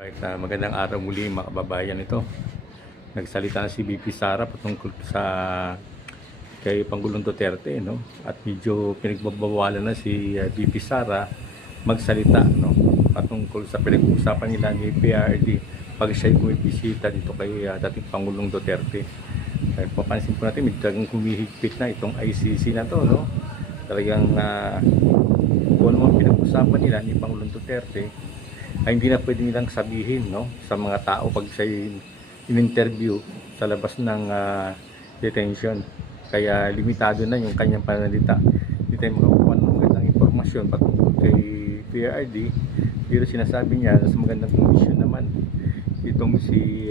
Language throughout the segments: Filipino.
Right, magandang araw muli mga kababayan. Ito, nagsalita na si VP Sara patungkol sa kay Pangulong Duterte, no? At medyo pinagbabawalan na si VP Sara magsalita, no? Patungkol sa pinag-uusapan nila ni PRD pag siya bumibisita dito kay dating Pangulong Duterte. Kaya papansin po natin, medyo humihigpit na itong ICC na to, no? Talagang kung ano pinag-uusapan nila ni Pangulong Duterte ay hindi na pwede nilang sabihin, no, sa mga tao pag siya in-interview sa labas ng detention. Kaya limitado na yung kanyang pananalita. Hindi tayo makakuha ng magandang impormasyon patungkol kay PRD. Pero sinasabi niya sa magandang kondisyon naman itong si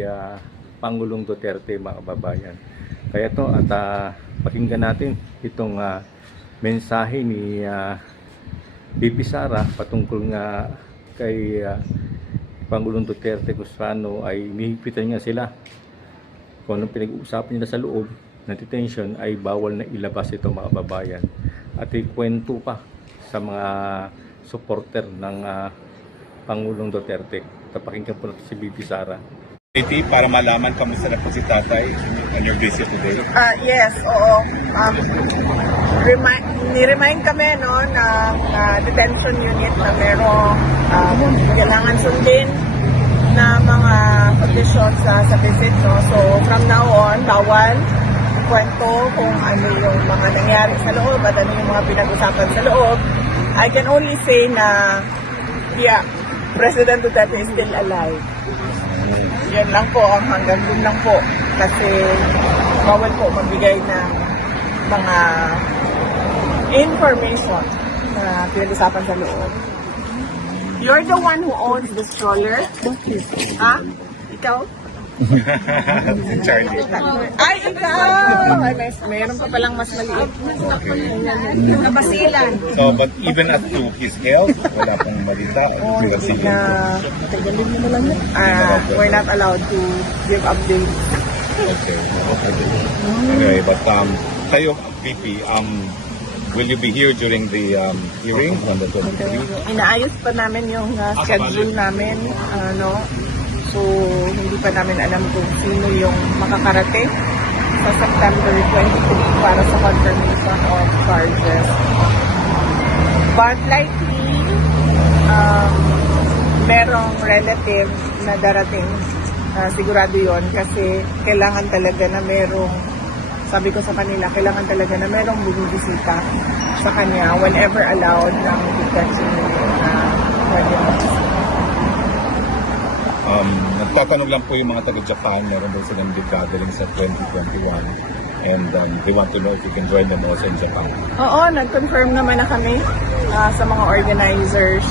Pangulong Duterte, mga kababayan. Kaya to at pakinggan natin itong mensahe ni VP Sara patungkol nga kay Pangulong Duterte kung paano ay hinihigpitan niya sila. Kung anong pinag-uusapan nila sa loob ng detention ay bawal na ilabas ito, mga kababayan. At ikwento pa sa mga supporter ng Pangulong Duterte. Tapakinggan po natin si VP Sara. Para malaman kamusta na po si Tatay on your visit today? Yes, oo. Ni-remind kami no, ng detention unit na merong kailangan sundin na mga conditions sa visit. No? So, from now on, bawal kwento kung ano yung mga nangyari sa loob at ano yung mga pinag-usapan sa loob. I can only say na, yeah, President Duterte is still alive. Yan lang po, hanggang dun lang po. Kasi bawal po magbigay ng mga information na pinag-usapan sa loob. You're the one who owns the stroller? Ha? Ikaw? Si Charlie. Ay, ikaw! Ay, mayroon pa palang mas maliit. Kabasilan. So, but even up to his health, wala pong malita. We're not allowed to give updates. Okay. Anyway, but kayo, VP, will you be here during the hearing on the 23? Inaayos pa namin yung schedule namin. So, hindi pa namin alam kung sino yung makakarating sa September 23 para sa confirmation of charges. But likely, merong relative na darating. Sigurado yon kasi kailangan talaga na merong, sabi ko sa kanila, kailangan talaga na merong bumibisita sa kanya whenever allowed ng detention Nagtatanong lang po yung mga taga-Japan, meron daw silang big gathering sa 2021 and they want to know if you can join them also in Japan. Oo, nag-confirm naman na kami sa mga organizers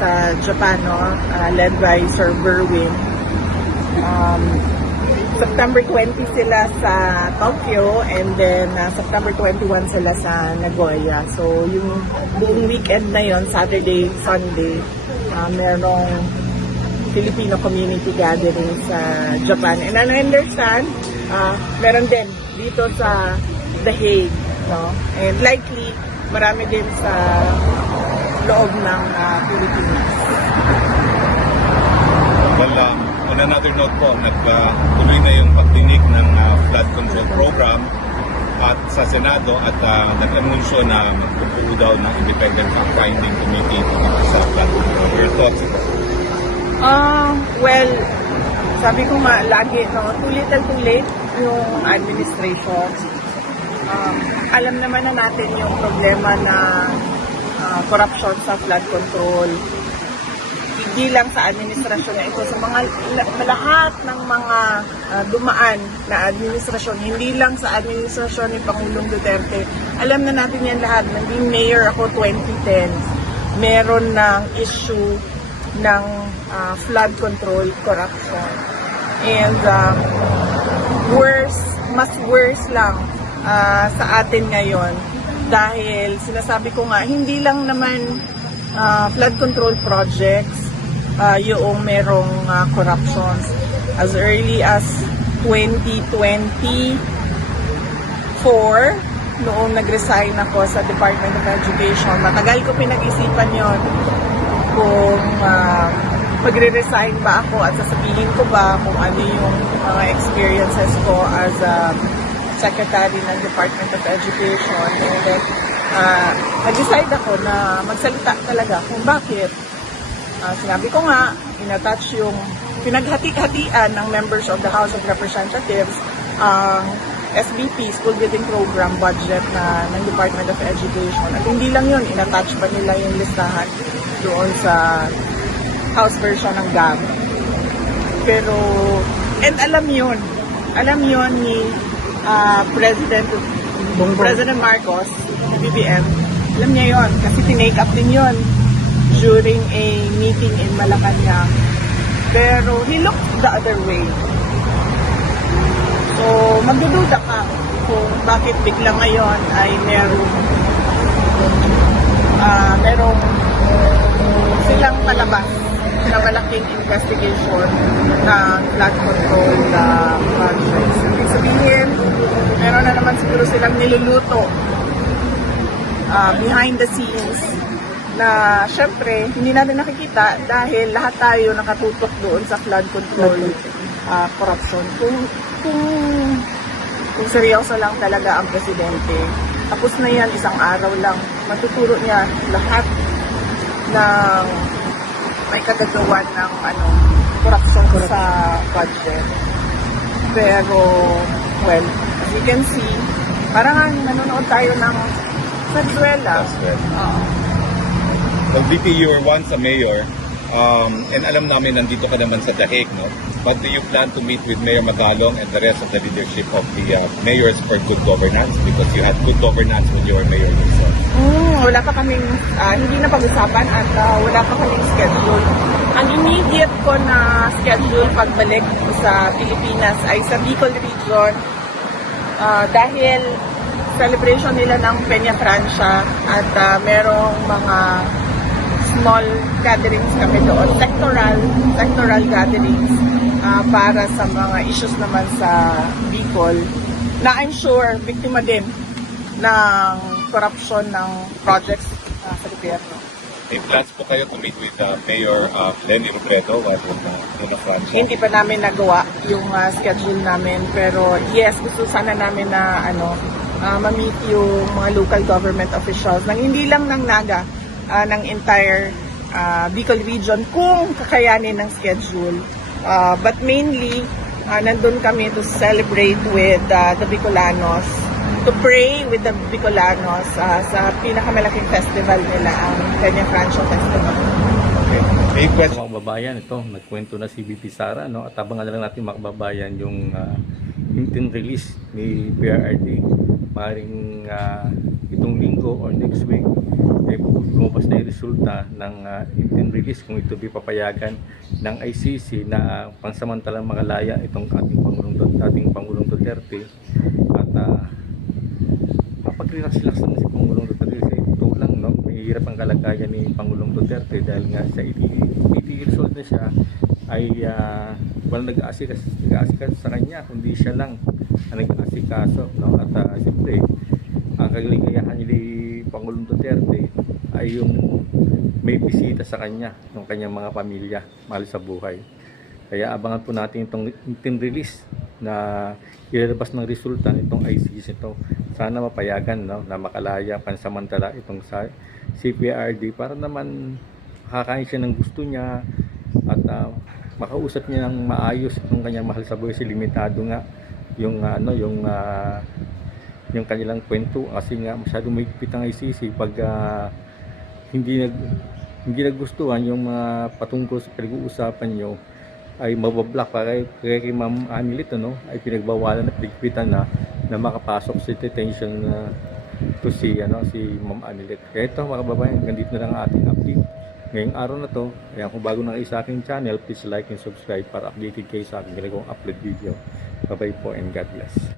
sa Japan, led by Sir Berwin. September 20 sila sa Tokyo and then September 21 sila sa Nagoya. So yung buong weekend na yon, Saturday, Sunday, merong Filipino community gathering sa Japan. And I understand, meron din dito sa The Hague. No? And likely, marami din sa loob ng Pilipinas. Well, on another note po, nagtuloy na yung pagdinig ng flood control program at sa Senado at nag-anunsyo na magpupuo daw ng independent fact-finding committee sa flood control. Your thoughts? Well, sabi ko nga lagi, too little too late yung administration. Alam naman na natin yung problema na corruption sa flood control. Hindi lang sa administrasyon na ito, sa mga lahat ng mga dumaan na administrasyon, hindi lang sa administrasyon ni Pangulong Duterte. Alam na natin yan lahat. Naging mayor ako 2010. Meron ng issue ng flood control corruption. And mas worse lang sa atin ngayon dahil sinasabi ko nga, hindi lang naman flood control projects yung merong corruptions. As early as 2024, noong nag-resign ako sa Department of Education, matagal ko pinag-isipan yon kung magre-resign ba ako at sasabihin ko ba kung ano yung mga experiences ko as a secretary ng Department of Education. And then, nag-decide ako na magsalita talaga kung bakit. Sinabi ko nga, in-attach yung pinaghati-hatian ng members of the House of Representatives ang SBP, School Building Program budget ng Department of Education. At hindi lang yun, in-attach pa nila yung listahan doon sa House version ng GAB. Pero, and alam yun ni President Marcos, BBM, alam niya yun, kasi tinake up din yun during a meeting in Malacanang. Pero he looked the other way. So, magdududa ka kung bakit bigla ngayon ay merong silang palabas na malaking investigation ng flood control projects. Ibig sabihin, meron na naman siguro silang niluluto behind the scenes na syempre hindi natin nakikita dahil lahat tayo nakatutok doon sa flood control corruption. Kung seryoso lang talaga ang presidente, tapos na yan, isang araw lang, matuturo niya lahat ng may kagagawan ng corruption sa budget. Pero, well, as you can see, parang nanonood tayo ng Venezuela. Well, VP, you were once a mayor, and alam namin nandito ka naman sa Dahig, no? But do you plan to meet with Mayor Magalong and the rest of the leadership of the mayors for good governance? Because you had good governance when you were mayor yourself. Wala pa kaming, hindi na pag-usapan at wala pa kaming schedule. Ang immediate ko na schedule pagbalik sa Pilipinas ay sa Bicol Region dahil celebration nila ng Peña Francia at merong mga small gatherings kami doon, sectoral gatherings para sa mga issues naman sa Bicol na I'm sure biktima din ng corruption ng projects sa gobyerno. May plans po kayo to meet with Mayor Lenny Robredo at Luna Francia? Hindi pa namin nagawa yung schedule namin pero yes, gusto sana namin na ma-meet yung mga local government officials ng hindi lang ng Naga, ng entire Bicol region kung kakayanin ng schedule. But mainly, nandun kami to celebrate with the Bicolanos, to pray with the Bicolanos sa pinakamalaking festival nila, ang Peña Francia Festival. Okay. May question? Mga kababayan, ito, nagkwento na si VP Sara, no? At abangan na lang natin mga kababayan yung intent release ni PRRD. Maring itong linggo or next week, lumabas na yung resulta ng intent release kung ito papayagan ng ICC na pansamantalang makalaya itong ating Pangulong Duterte at mapag-relax-relax na si Pangulong Duterte kasi ito lang, no? Mahirap ang kalagayan ni Pangulong Duterte dahil nga sa 80 years old na siya ay walang nag-aasikas sa kanya kundi siya lang ang nag-aasikaso, no? At siyempre ang kaligayahan ni Pangulong Duterte ay yung may bisita sa kanya ng kanyang mga pamilya, mahal sa buhay. Kaya abangan po natin itong intent release na ilalabas ng resulta nitong ICC ito. Sana mapayagan, no, na makalaya pansamantala itong sa CPRD para naman makakain siya ng gusto niya at makausap niya ng maayos itong kanyang mahal sa buhay. Limitado nga yung yung kanilang kwento kasi nga masyadong mahigpit ang ICC pag hindi nagustuhan yung mga patungkol sa pinag-uusapan nyo ay mabablock para kay Ma'am Anilit, no? Ay pinagbawalan at pinagpitan na makapasok sa detention to si Ma'am Anilit. Kaya ito mga kababayan, ganito na lang ang ating update ngayong araw na to. Kaya kung bago na kayo sa aking channel, please like and subscribe para updated kayo sa aking ginagawang upload video. Bye bye po and God bless.